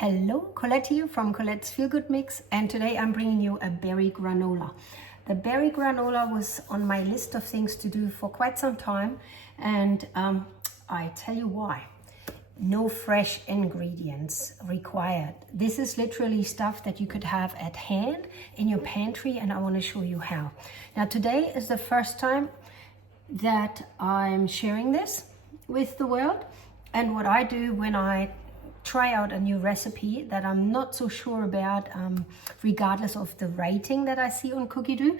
Hello, Colette here from Colette's Feel Good Mix, and today I'm bringing you a berry granola. The berry granola was on my list of things to do for quite some time, and I tell you why. No fresh ingredients required. This is literally stuff that you could have at hand in your pantry, and I want to show you how. Now today is the first time that I'm sharing this with the world, and what I do when I try out a new recipe that I'm not so sure about, regardless of the rating that I see on Cookie Do,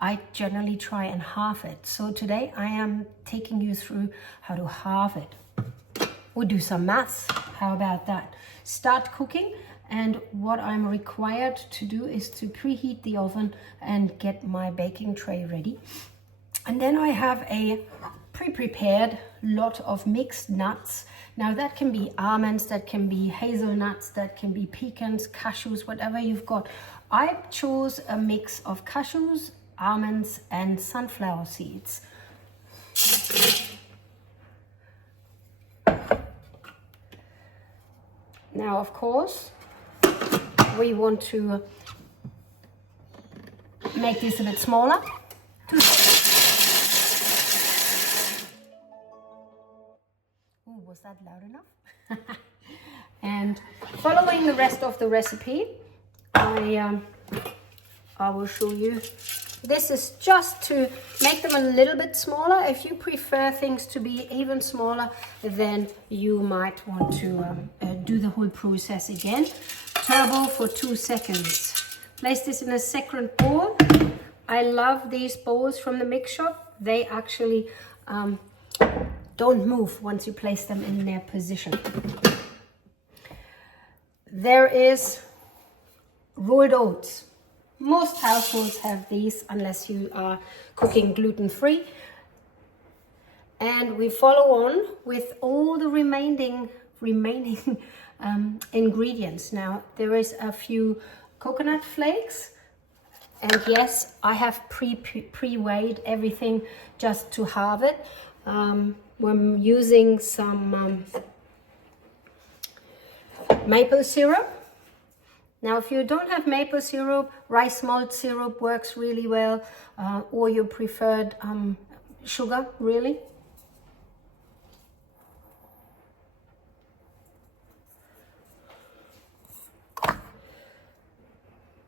I generally try and halve it. So today I am taking you through how to halve it. We'll do some maths. How about that? Start cooking, and what I'm required to do is to preheat the oven and get my baking tray ready. And then I have a pre-prepared lot of mixed nuts. Now that can be almonds, that can be hazelnuts, that can be pecans, cashews, whatever you've got. I chose a mix of cashews, almonds, and sunflower seeds. Now, of course, we want to make this a bit smaller. Ooh, was that loud enough? And following the rest of the recipe, I will show you. This is just to make them a little bit smaller. If you prefer things to be even smaller, then you might want to do the whole process again. Turbo for 2 seconds. Place this in a separate bowl. I love these bowls from the mix shop. They actually don't move once you place them in their position. There is rolled oats. Most households have these unless you are cooking gluten-free. And we follow on with all the remaining ingredients. Now there is a few coconut flakes, and yes, I have pre-weighed everything just to halve it. We're using some maple syrup. Now, if you don't have maple syrup, rice malt syrup works really well, or your preferred sugar, really.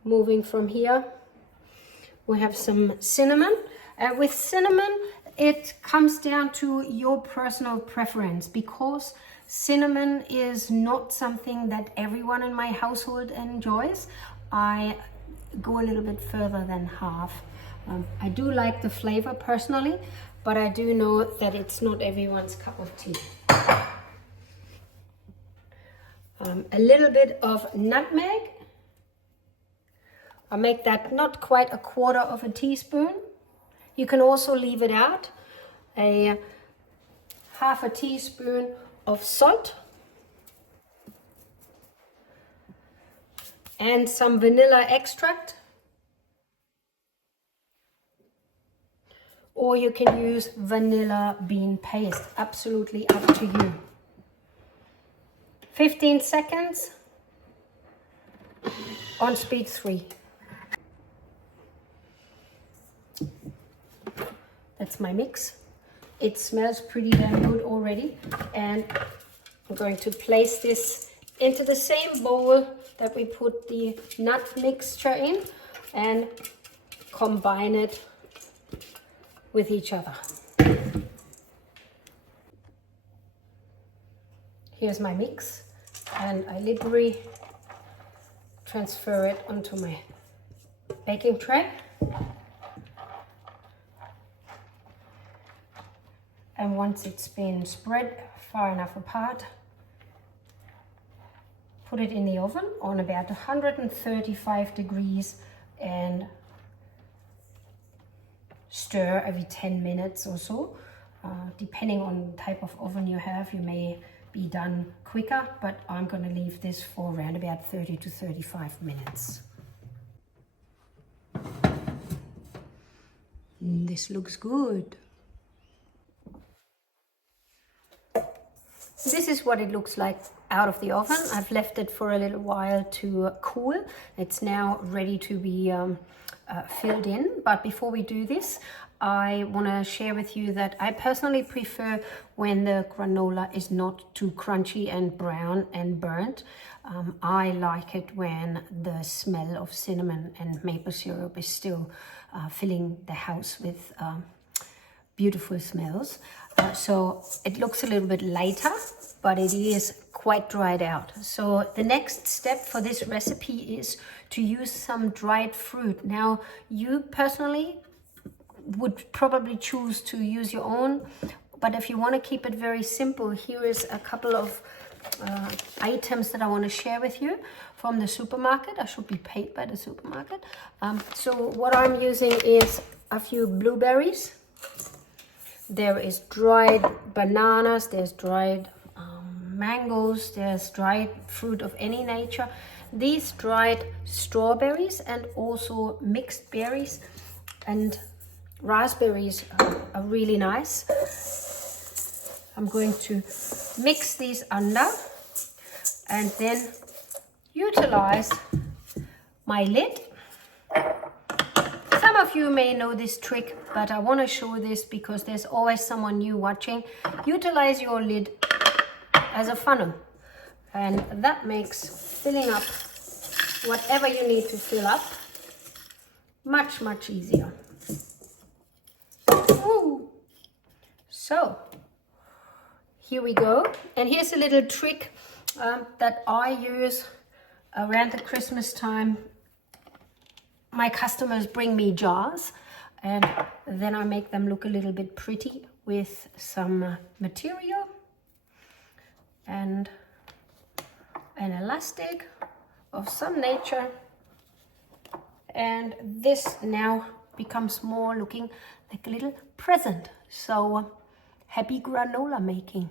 Moving from here, we have some cinnamon. With cinnamon, it comes down to your personal preference, because cinnamon is not something that everyone in my household enjoys. I go a little bit further than half. I do like the flavor personally, but I do know that it's not everyone's cup of tea. A little bit of nutmeg. I make that not quite 1/4 teaspoon. You can also leave it out. A 1/2 teaspoon of salt and some vanilla extract, or you can use vanilla bean paste, absolutely up to you. 15 seconds on speed 3. That's my mix. It smells pretty damn good already, and I'm going to place this into the same bowl that we put the nut mixture in and combine it with each other. Here's my mix, and I literally transfer it onto my baking tray. And once it's been spread far enough apart, put it in the oven on about 135 degrees and stir every 10 minutes or so. Depending on the type of oven you have, you may be done quicker, but I'm going to leave this for around about 30 to 35 minutes. This looks good. This is what it looks like out of the oven. I've left it for a little while to cool. It's now ready to be filled in. But before we do this, I want to share with you that I personally prefer when the granola is not too crunchy and brown and burnt. I like it when the smell of cinnamon and maple syrup is still filling the house with beautiful smells. So it looks a little bit lighter, but it is quite dried out. So the next step for this recipe is to use some dried fruit. Now, you personally would probably choose to use your own, but if you want to keep it very simple, here is a couple of items that I want to share with you from the supermarket. I should be paid by the supermarket. So what I'm using is a few blueberries. There is dried bananas, there's dried mangoes, there's dried fruit of any nature. These dried strawberries and also mixed berries and raspberries are really nice. I'm going to mix these under and then utilize my lid. Some of you may know this trick, but I want to show this because there's always someone new watching. Utilize your lid as a funnel, and that makes filling up whatever you need to fill up much easier. Ooh. So here we go, and here's a little trick that I use around the Christmas time. My customers bring me jars, and then I make them look a little bit pretty with some material and an elastic of some nature, and this now becomes more looking like a little present. So happy granola making.